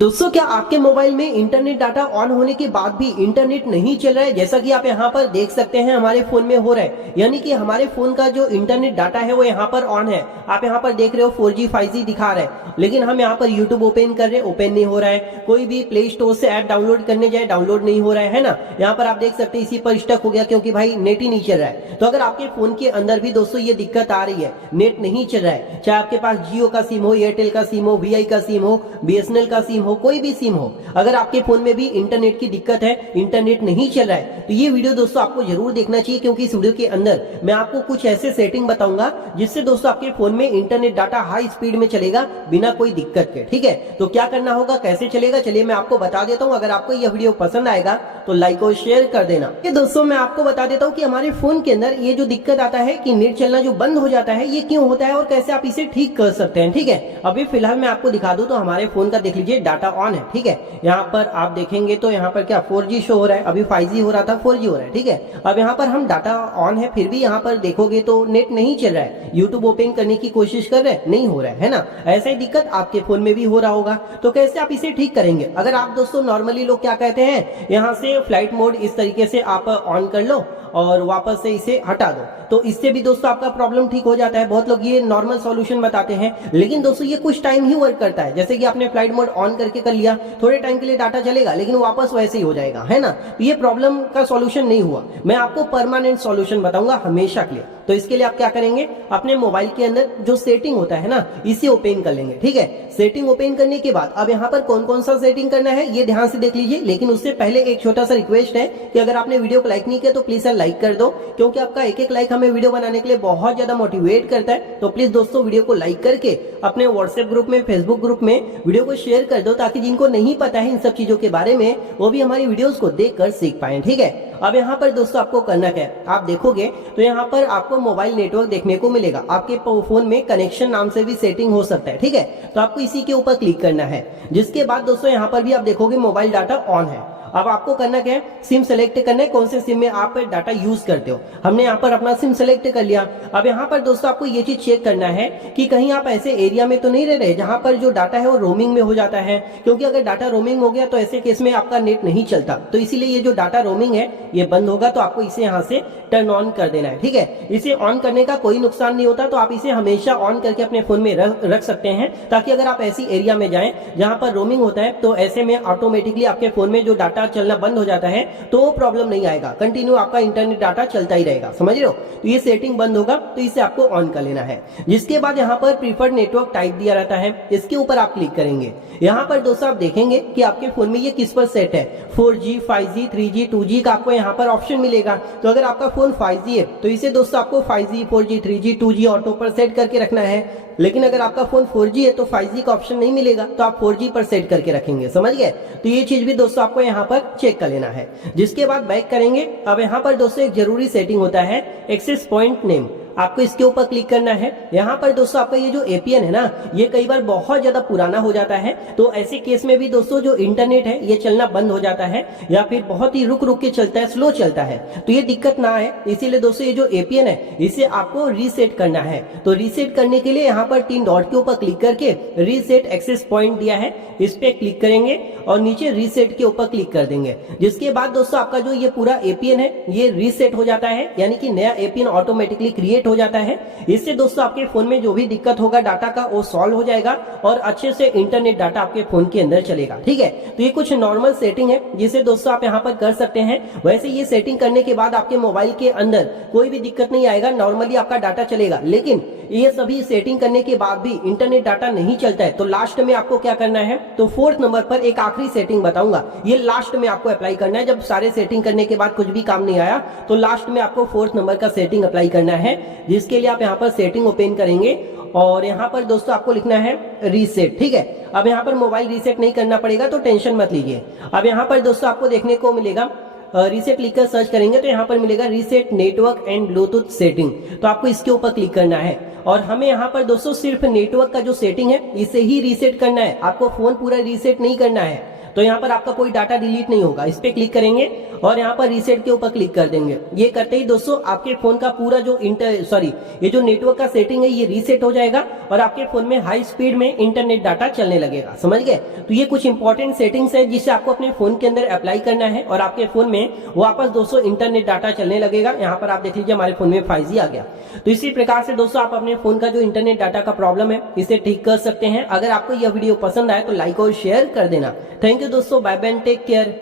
दोस्तों, क्या आपके मोबाइल में इंटरनेट डाटा ऑन होने के बाद भी इंटरनेट नहीं चल रहा है? जैसा कि आप यहाँ पर देख सकते हैं हमारे फोन में हो रहा है, यानी कि हमारे फोन का जो इंटरनेट डाटा है वो यहाँ पर ऑन है। आप यहाँ पर देख रहे हो 4G 5G दिखा रहा है, लेकिन हम यहाँ पर YouTube ओपन कर रहे हैं, ओपन नहीं हो रहा है। कोई भी प्ले स्टोर से ऐप डाउनलोड करने जाए, डाउनलोड नहीं हो रहा है ना। यहाँ पर आप देख सकते हैं इसी पर स्टक हो गया, क्योंकि भाई नेट ही नहीं चल रहा है। तो अगर आपके फोन के अंदर भी दोस्तों ये दिक्कत आ रही है, नेट नहीं चल रहा है, चाहे आपके पास जियो का सिम हो, एयरटेल का सिम हो, VI का सिम हो, BSNL का सिम हो, कोई भी सिम हो, अगर आपके फोन में भी इंटरनेट की दिक्कत है, इंटरनेट नहीं चल रहा है, तो ये वीडियो दोस्तों आपको जरूर देखना चाहिए, क्योंकि इस वीडियो के अंदर मैं आपको कुछ ऐसे सेटिंग बताऊंगा जिससे दोस्तों आपके फोन में इंटरनेट डाटा हाई स्पीड में चलेगा बिना कोई दिक्कत के। ठीक है, तो क्या करना होगा, कैसे चलेगा, चलिए मैं आपको बता देता हूं। अगर आपको यह वीडियो पसंद आएगा तो लाइक और शेयर कर देना। ये दोस्तों मैं आपको बता देता हूं कि हमारे फोन के अंदर ये जो दिक्कत आता है कि नेट चलना जो बंद हो जाता है, ये क्यों होता है और कैसे आप इसे ठीक कर सकते हैं। ठीक है, अभी फिलहाल मैं आपको दिखा दूं तो हमारे फोन का देख लीजिए डाटा ऑन है। ठीक है, यहाँ पर आप देखेंगे तो यहाँ पर क्या 4G शो हो रहा है, अभी 5G हो रहा था, 4G हो रहा है। ठीक है, अब यहाँ पर हम डाटा ऑन है, फिर भी यहाँ पर देखोगे तो नेट नहीं चल रहा है। यूट्यूब ओपन करने की कोशिश कर रहे हैं, नहीं हो रहा है ना। ऐसा ही दिक्कत आपके फोन में भी हो रहा होगा। तो कैसे आप इसे ठीक करेंगे? अगर आप दोस्तों नॉर्मली लोग क्या कहते हैं, यहाँ से फ्लाइट मोड इस तरीके से आप ऑन कर लो और वापस से इसे हटा दो, तो इससे भी दोस्तों आपका प्रॉब्लम ठीक हो जाता है। बहुत लोग ये नॉर्मल सॉल्यूशन बताते हैं, लेकिन दोस्तों ये कुछ टाइम ही वर्क करता है। जैसे कि आपने फ्लाइट मोड ऑन करके कर लिया, थोड़े टाइम के लिए डाटा चलेगा, लेकिन वापस वैसे ही हो जाएगा, है ना। तो ये प्रॉब्लम का सॉल्यूशन नहीं हुआ। मैं आपको परमानेंट सॉल्यूशन बताऊंगा हमेशा के लिए। तो इसके लिए आप क्या करेंगे, अपने मोबाइल के अंदर जो सेटिंग होता है ना, इसे ओपन कर लेंगे। ठीक है, सेटिंग ओपन करने के बाद अब यहाँ पर कौन कौन सा सेटिंग करना है ये ध्यान से देख लीजिए। लेकिन उससे पहले एक छोटा सा रिक्वेस्ट है कि अगर आपने वीडियो को लाइक नहीं किया तो प्लीज लाइक कर दो, क्योंकि आपका एक एक लाइक हमें वीडियो बनाने के लिए बहुत ज्यादा मोटिवेट करता है। तो प्लीज दोस्तों वीडियो को लाइक करके अपने व्हाट्सएप ग्रुप में, फेसबुक ग्रुप में वीडियो को शेयर कर दो, ताकि जिनको नहीं पता है इन सब चीजों के बारे में वो भी हमारी वीडियोस को देखकर सीख पाए। ठीक है, अब यहाँ पर दोस्तों आपको करना क्या है, आप देखोगे तो यहाँ पर आपको मोबाइल नेटवर्क देखने को मिलेगा। आपके फोन में कनेक्शन नाम से भी सेटिंग हो सकता है। ठीक है, तो आपको इसी के ऊपर क्लिक करना है। जिसके बाद दोस्तों यहाँ पर भी आप देखोगे मोबाइल डाटा ऑन है। अब आपको करना क्या है, सिम सेलेक्ट करना है, कौन से सिम में आप डाटा यूज करते हो। हमने यहाँ पर अपना सिम सेलेक्ट कर लिया। अब यहाँ पर दोस्तों आपको ये चीज चेक करना है कि कहीं आप ऐसे एरिया में तो नहीं रह रहे जहां पर जो डाटा है वो रोमिंग में हो जाता है, क्योंकि अगर डाटा रोमिंग हो गया तो ऐसे केस में आपका नेट नहीं चलता। तो इसीलिए ये जो डाटा रोमिंग है ये बंद होगा, तो आपको इसे यहाँ से टर्न ऑन कर देना है। ठीक है, इसे ऑन करने का कोई नुकसान नहीं होता, तो आप इसे हमेशा ऑन करके अपने फोन में रख सकते हैं, ताकि अगर आप ऐसी एरिया में जाएं जहां पर रोमिंग होता है तो ऐसे में ऑटोमेटिकली आपके फोन में जो डाटा चलना बंद हो जाता है तो वो प्रॉब्लम नहीं आएगा, कंटिन्यू आपका इंटरनेट डाटा चलता ही रहेगा। समझ रहे हो? तो ये सेटिंग बंद होगा, तो इसे आपको ऑन कर लेना है। जिसके बाद यहाँ पर प्रीफर्ड नेटवर्क टाइप दिया रहता है, इसके ऊपर आप क्लिक करेंगे। यहाँ पर दोस्तों आप देखेंगे कि आपके फोन में ये किस पर सेट है, 4G 5G 3G 2G का आपको यहाँ पर ऑप्शन मिलेगा। तो अगर आपका फोन 5G है तो इसे दोस्तों आपको 5G 4G 3G 2G auto पर सेट करके रखना है। लेकिन अगर आपका फोन 4G है तो 5G का ऑप्शन नहीं मिलेगा, तो आप 4G पर सेट करके रखेंगे। समझ गए? तो ये चीज भी दोस्तों आपको यहाँ पर चेक कर लेना है। जिसके बाद बैक करेंगे। अब यहाँ पर दोस्तों एक जरूरी सेटिंग होता है, एक्सेस पॉइंट नेम, आपको इसके ऊपर क्लिक करना है। यहाँ पर दोस्तों आपका ये जो APN है ना, ये कई बार बहुत ज्यादा पुराना हो जाता है, तो ऐसे केस में भी दोस्तों जो इंटरनेट है ये चलना बंद हो जाता है, या फिर बहुत ही रुक रुक के चलता है, स्लो चलता है। तो ये दिक्कत ना आए, इसीलिए दोस्तों ये जो APN है इसे आपको रीसेट करना है। तो रीसेट करने के लिए यहाँ पर 3 डॉट के ऊपर क्लिक करके रीसेट एक्सेस पॉइंट दिया है, इस पे क्लिक करेंगे और नीचे रीसेट के ऊपर क्लिक कर देंगे। जिसके बाद दोस्तों आपका जो ये पूरा APN है ये रीसेट हो जाता है, यानी कि नया APN ऑटोमेटिकली क्रिएट हो जाता है। इससे दोस्तों आपके फोन में जो भी दिक्कत होगा डाटा का वो सॉल्व हो जाएगा और अच्छे से इंटरनेट डाटा आपके फोन के अंदर चलेगा। ठीक है, तो ये कुछ नॉर्मल सेटिंग है जिसे दोस्तों आप यहाँ पर कर सकते हैं। वैसे ये सेटिंग करने के बाद आपके मोबाइल के अंदर कोई भी दिक्कत नहीं आएगा, नॉर्मली आपका डाटा चलेगा। लेकिन ये सभी सेटिंग करने के बाद भी इंटरनेट डाटा नहीं चलता है तो लास्ट में आपको क्या करना है, तो 4th नंबर पर एक आखिरी सेटिंग बताऊंगा, ये लास्ट में आपको अप्लाई करना है। जब सारे सेटिंग करने के बाद कुछ भी काम नहीं आया तो लास्ट में आपको 4th नंबर का सेटिंग अप्लाई करना है। जिसके लिए आप यहाँ पर सेटिंग ओपन करेंगे और यहाँ पर दोस्तों आपको लिखना है रीसेट। ठीक है, अब यहाँ पर मोबाइल रीसेट नहीं करना पड़ेगा, तो टेंशन मत लीजिए। अब यहाँ पर दोस्तों आपको देखने को मिलेगा रीसेट लिखकर सर्च करेंगे तो यहाँ पर मिलेगा reset network and Bluetooth setting. तो आपको इसके ऊपर क्लिक करना है और हमें यहाँ पर दोस्तों सिर्फ नेटवर्क का जो सेटिंग है इसे ही रीसेट करना है, आपको फोन पूरा रीसेट नहीं करना है। तो यहाँ पर आपका कोई डाटा डिलीट नहीं होगा। इस पे क्लिक करेंगे और यहाँ पर रीसेट के ऊपर क्लिक कर देंगे। ये करते ही दोस्तों आपके फोन का पूरा जो ये जो नेटवर्क का सेटिंग है ये रीसेट हो जाएगा और आपके फोन में हाई स्पीड में इंटरनेट डाटा चलने लगेगा। समझ गए? तो ये कुछ इंपॉर्टेंट सेटिंग्स है जिसे आपको अपने फोन के अंदर अप्लाई करना है और आपके फोन में वापस दोस्तों इंटरनेट डाटा चलने लगेगा। यहाँ पर आप देख लीजिए हमारे फोन में 5G आ गया। तो इसी प्रकार से दोस्तों आप अपने फोन का जो इंटरनेट डाटा का प्रॉब्लम है इसे ठीक कर सकते हैं। अगर आपको यह वीडियो पसंद आए तो लाइक और शेयर कर देना। थैंक यू दोस्तों, बाय बाय, टेक केयर।